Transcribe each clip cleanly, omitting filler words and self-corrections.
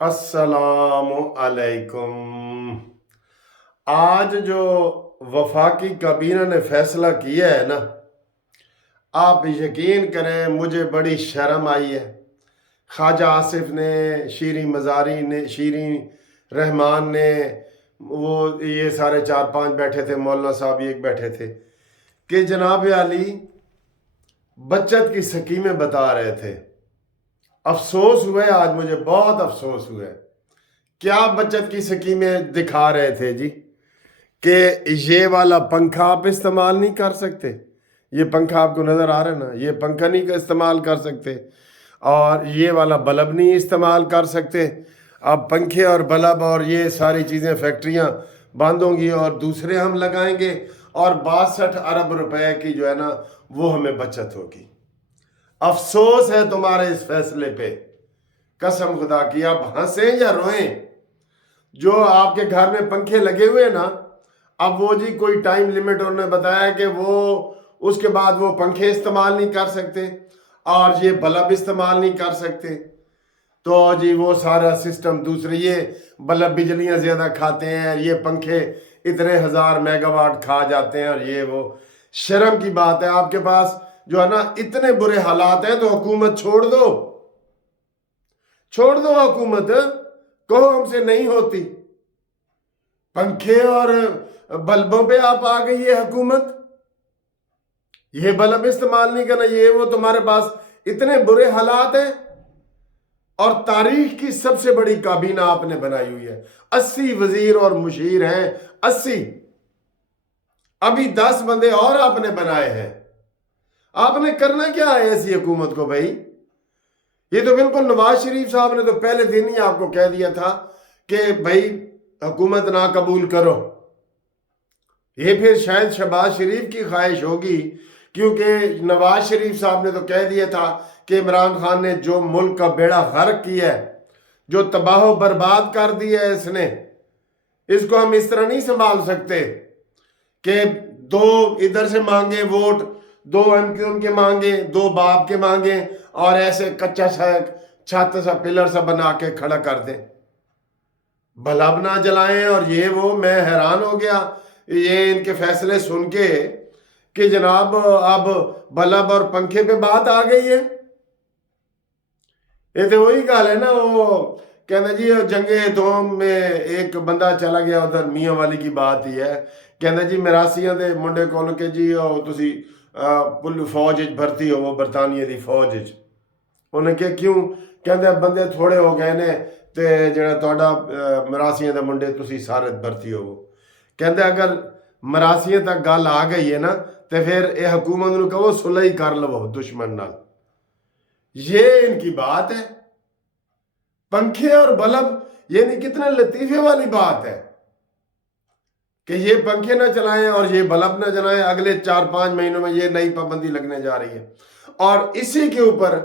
अस्सलाम अलैकुम। आज जो वफाकी काबीना ने फैसला किया है ना, आप यकीन करें मुझे बड़ी शर्म आई है। ख्वाजा आसिफ ने, शीरी मज़ारी ने, शीरी रहमान ने, वो ये सारे चार पांच बैठे थे, मौलाना साहब एक बैठे थे कि जनाब आली बचत की स्कीमें बता रहे थे। अफसोस हुआ है, आज मुझे बहुत अफसोस हुआ है। क्या बचत की स्कीमें दिखा रहे थे जी कि ये वाला पंखा आप इस्तेमाल नहीं कर सकते। ये पंखा आपको नज़र आ रहा है ना, ये पंखा नहीं इस्तेमाल कर सकते, और ये वाला बल्ब नहीं इस्तेमाल कर सकते। अब पंखे और बल्ब और ये सारी चीज़ें फैक्ट्रियाँ बंद होंगी और दूसरे हम लगाएंगे, और 62 अरब रुपए की जो है ना वो हमें बचत होगी। अफसोस है तुम्हारे इस फैसले पे, कसम खुदा की। आप हंसें या रोएं, जो आपके घर में पंखे लगे हुए हैं ना, अब वो जी कोई टाइम लिमिट उन्होंने बताया कि वो उसके बाद वो पंखे इस्तेमाल नहीं कर सकते और ये बल्ब इस्तेमाल नहीं कर सकते। तो जी वो सारा सिस्टम दूसरे, ये बल्ब बिजलियां ज़्यादा खाते हैं, ये पंखे इतने 1000 मेगावाट खा जाते हैं, और ये वो। शर्म की बात है, आपके पास जो है ना इतने बुरे हालात हैं तो हुकूमत छोड़ दो, छोड़ दो हुकूमत, कहो हमसे नहीं होती। पंखे और बल्बों पे आप आ गई है हुकूमत, ये बल्ब इस्तेमाल नहीं करना, ये वो। तुम्हारे पास इतने बुरे हालात हैं, और तारीख की सबसे बड़ी काबीना आपने बनाई हुई है। 80 वजीर और मुशीर हैं, 80। अभी 10 बंदे और आपने बनाए हैं। आपने करना क्या है ऐसी हुकूमत को भाई? ये तो बिल्कुल नवाज शरीफ साहब ने तो पहले दिन ही आपको कह दिया था कि भाई हुकूमत ना कबूल करो। ये फिर शायद शहबाज शरीफ की ख्वाहिश होगी, क्योंकि नवाज शरीफ साहब ने तो कह दिया था कि इमरान खान ने जो मुल्क का बेड़ा गर्क किया है, जो तबाह बर्बाद कर दिया है इसने, इसको हम इस तरह नहीं संभाल सकते कि दो इधर से मांगे वोट, दो एमपी उनके मांगे, दो बाप के मांगे, और ऐसे कच्चा सा छत सा पिलर सा बना के खड़ा कर दें, बल्ब ना जलाएं और ये वो। मैं हैरान हो गया ये इनके फैसले सुन के कि जनाब अब बल्ब और पंखे पे बात आ गई है। ये तो वही गाल है ना, वो कहना जी जंगे दोम में एक बंदा चला गया उधर, मियाँ वाली की बात ही है। कहना जी मिरासियां दे मुंडे कोल के जी तुसी पुल फौज भर्ती हो, बरतानिया की फौज। उन्हें क्या क्यों? कहते बंदे थोड़े हो गए ने, ते ਜਿਹੜਾ ਤੁਹਾਡਾ ਮਰਾਸੀਆਂ ਦੇ ਮੁੰਡੇ ਤੁਸੀਂ ਸਾਰੇ ਭਰਤੀ ਹੋਵੋ। ਕਹਿੰਦੇ ਅਗਰ ਮਰਾਸੀਆਂ ਤੱਕ ਗੱਲ ਆ ਗਈ ਹੈ ਨਾ, ਤੇ ਫਿਰ ਇਹ ਹਕੂਮਤ ਨੂੰ ਕਹੋ ਸੁਲਹ ਹੀ ਕਰ ਲਵੋ ਦੁਸ਼ਮਣ ਨਾਲ। ये इनकी बात है। पंखे और बल्ब, ये नहीं कितने लतीफे वाली बात है कि ये पंखे ना चलाएं और ये बल्ब ना जलाएं। अगले 4-5 महीनों में ये नई पाबंदी लगने जा रही है, और इसी के ऊपर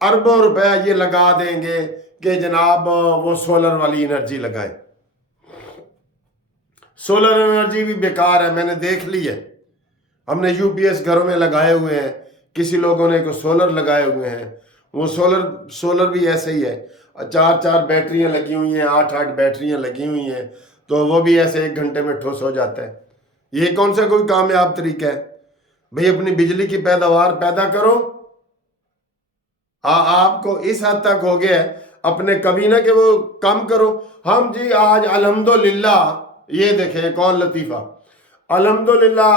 अरबों रुपया ये लगा देंगे कि जनाब वो सोलर वाली एनर्जी लगाए। सोलर एनर्जी भी बेकार है, मैंने देख ली है। हमने यूपीएस घरों में लगाए हुए हैं, किसी लोगों ने को सोलर लगाए हुए हैं। वो सोलर भी ऐसे ही है, 4-4 बैटरियां लगी हुई हैं, 8-8 बैटरियां लगी हुई हैं, तो वो भी ऐसे 1 घंटे में ठुस हो जाता है। ये कौन सा कोई कामयाब तरीका है भाई? अपनी बिजली की पैदावार पैदा करो। आपको इस हद तक हो गया है अपने कबीना के वो कम करो। हम जी आज अल्हम्दुलिल्लाह, ये देखें कौन लतीफ़ा, अल्हम्दुलिल्लाह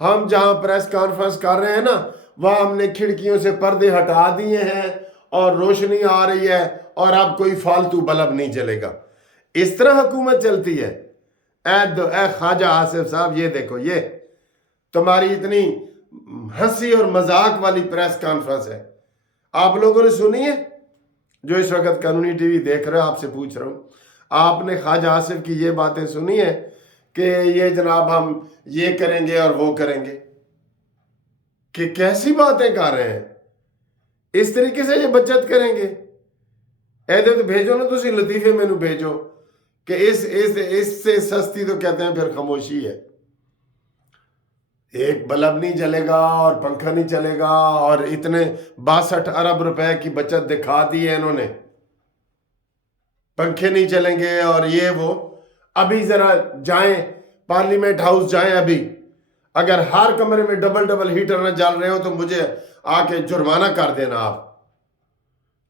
हम जहाँ प्रेस कॉन्फ्रेंस कर रहे हैं ना, वहाँ हमने खिड़कियों से पर्दे हटा दिए हैं और रोशनी आ रही है, और अब कोई फालतू बल्ब नहीं चलेगा। इस तरह हुकूमत चलती है। ए ख्वाजा आसिफ साहब, ये देखो, ये तुम्हारी इतनी हंसी और मजाक वाली प्रेस कॉन्फ्रेंस है, आप लोगों ने सुनी है? जो इस वक्त कानूनी टीवी देख रहे हो, आपसे पूछ रहा हूँ, आपने ख्वाजा आसिफ की ये बातें सुनी है कि ये जनाब हम ये करेंगे और वो करेंगे? कि कैसी बातें कर रहे हैं? इस तरीके से ये बचत करेंगे? ऐसे तो भेजो ना, तुसी लतीफे मैनू भेजो कि इससे सस्ती तो कहते हैं फिर खामोशी है। एक बल्ब नहीं जलेगा और पंखा नहीं चलेगा, और इतने 62 अरब रुपए की बचत दिखा दी है इन्होंने। पंखे नहीं चलेंगे और ये वो। अभी जरा जाएं पार्लियामेंट हाउस, जाएं अभी, अगर हर कमरे में डबल डबल हीटर न जल रहे हो तो मुझे आके जुर्माना कर देना आप।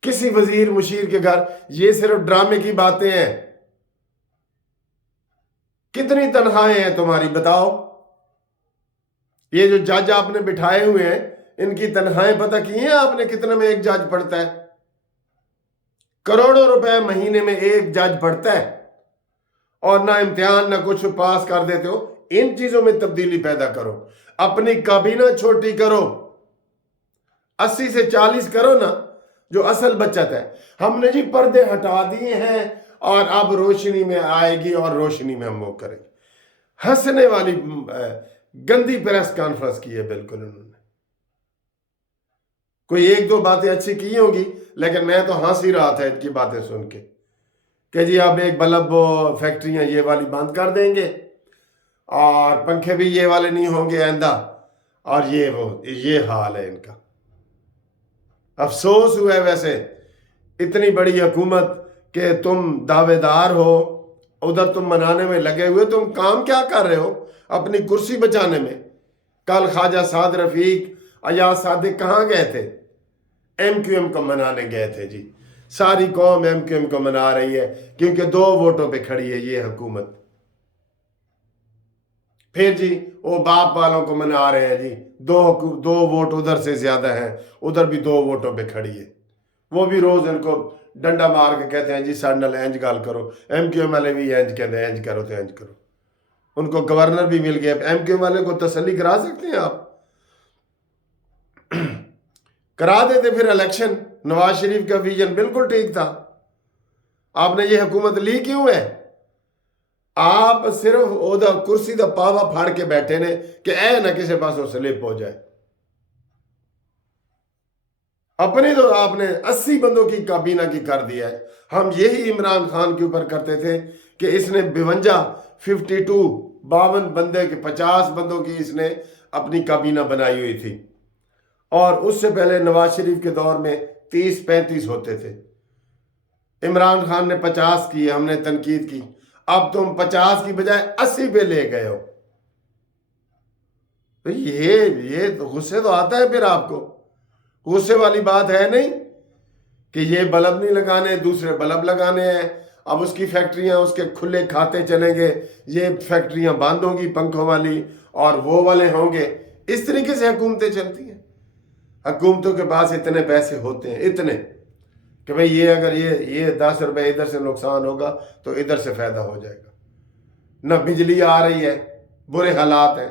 किसी वजीर मुशीर के घर, ये सिर्फ ड्रामे की बातें हैं। कितनी तनख्वाहें हैं तुम्हारी बताओ? ये जो जज आपने बिठाए हुए हैं, इनकी तनख्वाहें पता की हैं आपने कितने में एक जज पढ़ता है? करोड़ों रुपए महीने में एक जज पढ़ता है, और ना इम्तिहान ना कुछ पास कर देते हो। इन चीजों में तब्दीली पैदा करो, अपनी काबीना छोटी करो, 80 से 40 करो ना, जो असल बचत है। हमने जी पर्दे हटा दिए हैं और अब रोशनी में आएगी और रोशनी में हम वो करेंगे। हंसने वाली गंदी प्रेस कॉन्फ्रेंस की है बिल्कुल उन्होंने। कोई एक दो बातें अच्छी की होगी, लेकिन मैं तो हंस ही रहा था इनकी बातें सुन के कि जी अब एक बल्ब फैक्ट्रियां ये वाली बंद कर देंगे और पंखे भी ये वाले नहीं होंगे आइंदा, और ये वो, ये हाल है इनका। अफसोस हुआ है वैसे, इतनी बड़ी हुकूमत के तुम दावेदार हो, उधर तुम मनाने में लगे हुए, तुम काम क्या कर रहे हो? अपनी कुर्सी बचाने में। कल ख्वाजा साद रफीक, अयाज सादिक कहाँ गए थे? MQM को मनाने गए थे जी। सारी कौम MQM को मना रही है क्योंकि 2 वोटों पे खड़ी है ये हुकूमत। फिर जी वो बाप वालों को मना रहे हैं जी, दो वोट उधर से ज्यादा हैं, उधर भी 2 वोटों पे खड़ी है। वो भी रोज इनको डंडा मार के कहते हैं जी साढ़े नाल इंज गल करो। MQM वाले भी इंज कहते हैं, इंज करो तो इंज करो। उनको गवर्नर भी मिल गया। MQM वाले को तसल्ली करा सकते हैं आप? करा देते फिर इलेक्शन। नवाज शरीफ का विजन बिल्कुल ठीक था। आपने ये हुकूमत ली क्यों है? आप सिर्फ ओदा कुर्सी दा पावा फाड़ के बैठे ने कि ऐ ना किसी पासों स्लिप हो जाए। अपनी तो आपने 80 बंदों की काबीना की कर दिया है। हम यही इमरान खान के ऊपर करते थे कि इसने 52 बंदे के 50 बंदों की इसने अपनी काबीना बनाई हुई थी, और उससे पहले नवाज शरीफ के दौर में 30-35 होते थे। इमरान खान ने 50 किए, हमने तनकीद की। अब तुम 50 की बजाय 80 पे ले गए हो। तो ये तो गुस्से तो आता है फिर आपको। गुस्से वाली बात है नहीं कि ये बल्ब नहीं लगाने, दूसरे बल्ब लगाने हैं। अब उसकी फैक्ट्रियां, उसके खुले खाते चलेंगे, ये फैक्ट्रियां बंद होंगी पंखों वाली, और वो वाले होंगे। इस तरीके से हुकूमतें चलती हैं। हुकूमतों के पास इतने पैसे होते हैं, इतने, कि भाई ये अगर ये 10 रुपए इधर से नुकसान होगा तो इधर से फायदा हो जाएगा। न बिजली आ रही है, बुरे हालात हैं।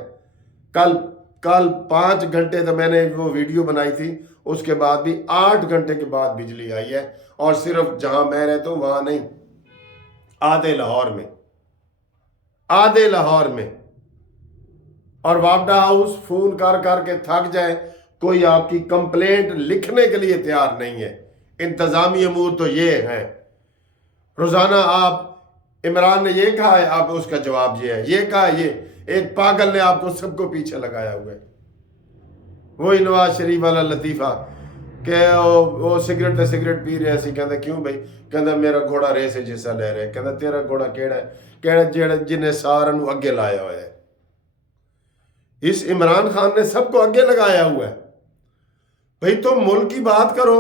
कल 5 घंटे तो मैंने वो वीडियो बनाई थी, उसके बाद भी 8 घंटे के बाद बिजली आई है, और सिर्फ जहां मैं रहता हूं वहां नहीं, आधे लाहौर में। और वापडा हाउस फोन कर के थक जाए, कोई आपकी कंप्लेंट लिखने के लिए तैयार नहीं है। इंतजामी अमूर तो ये हैं। रोजाना आप, इमरान ने ये कहा है, आप उसका जवाब ये है, ये कहा है, ये एक पागल ने आपको सबको पीछे लगाया हुआ है। वही नवाज शरीफ वाला लतीफा कि वो सिगरेट पी रहे सी। कहता क्यों भाई? कहता मेरा घोड़ा रेस जिसा ले रहा है। कहता तेरा घोड़ा केड़ा है? कहड़ा जेड़ा जिन्हें सारा अगे लाया हुआ है। इस इमरान खान ने सबको अगे लगाया हुआ है। भाई तुम मुल्क की बात करो,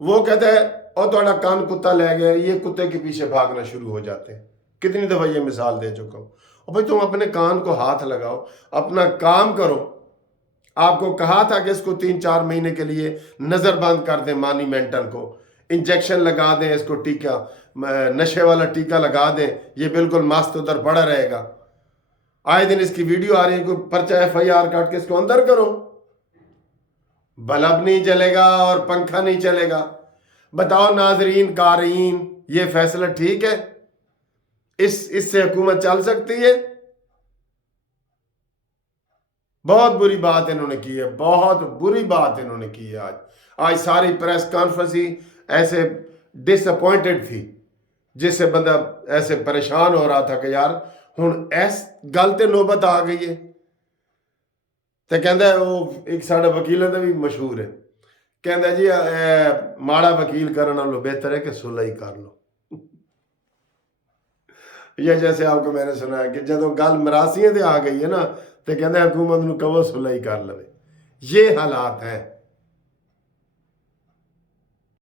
वो कहता है और थोड़ा कान कुत्ता ले गया, ये कुत्ते के पीछे भागना शुरू हो जाते हैं। कितनी दफा ये मिसाल दे चुका हूं। और भाई तुम अपने कान को हाथ लगाओ, अपना काम करो। आपको कहा था कि इसको 3-4 महीने के लिए नजरबंद कर दें, मानी मेंटल को इंजेक्शन लगा दें, इसको टीका, नशे वाला टीका लगा दें, ये बिल्कुल मस्त उधर पड़ा रहेगा। आए दिन इसकी वीडियो आ रही है, कोई पर्चा FIR काट के इसको अंदर करो। बल्ब नहीं जलेगा और पंखा नहीं चलेगा। बताओ नाजरीन, कारीन, ये फैसला ठीक है? इससे हुकूमत चल सकती है? बहुत बुरी बात इन्होंने की है, बहुत बुरी बात इन्होंने की है। आज सारी प्रेस कॉन्फ्रेंस ही ऐसे डिसअपॉइंटेड थी, जिससे बंदा ऐसे परेशान हो रहा था कि यार हुण ऐस गल ते नौबत आ गई है। तो कहता है वो एक साढ़ा वकीलों का भी मशहूर है, कहता जी माड़ा वकील करने नालों बेहतर है कि सुलह ही कर लो। یہ جیسے آپ کو میں نے سنا ہے کہ جدو گل مراسیاں تے آ گئی ہے نا تو کہتے حکومت نو کہو صلح کر لو. یہ حالات ہیں.